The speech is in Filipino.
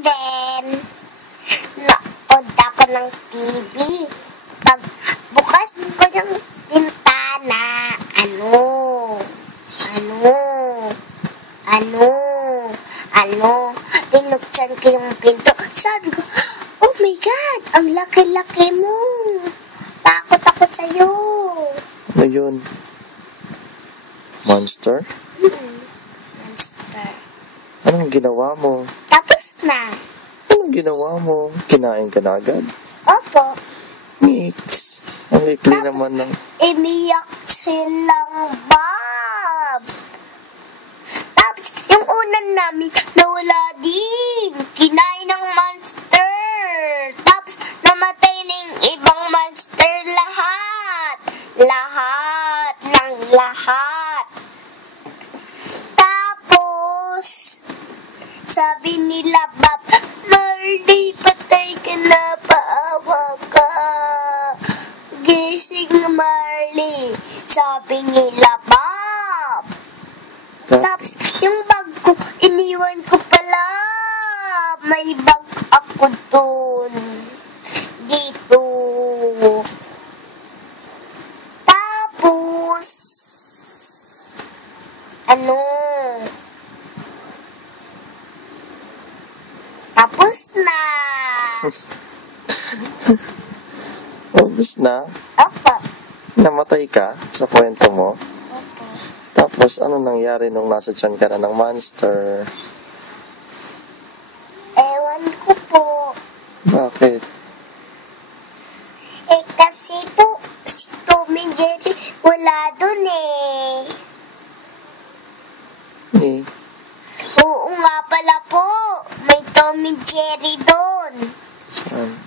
then, naod ako ng TV. Pag bukas ko yung bintana, binuksan ko yung pinto. Sabi ko, oh my God, ang laki-laki mo. Takot ako sa'yo. Ano yun? Monster? Monster. Anong ginawa mo? Tapos na. Anong ginawa mo? Kinain ka na agad? Opo. Mix. Ang likli naman ng... Imiyak silang Bob. Tapos, yung unan namin, nawala din. Kinain ng monster. Tapos, namatay na yung ibang monster lahat. Lahat ng lahat. Tapos, sabi nila, Bob, Marley, patay ka na, paawa ka. Gising, Marley. Sabi nila, Bob. Tapos, yung bag ko, iniwan ko pala. May bag ako dun. Dito. Tapos, tapos na. Obvious na? Opo. Namatay ka sa kwento mo? Opo. Tapos, ano nangyari nung nasa tiyan ka na ng monster? Ewan ko po. Bakit? Kasi po, si Tom and Jerry wala dun eh. Eh, Oo nga pala po. May Tom and Jerry dun. saan?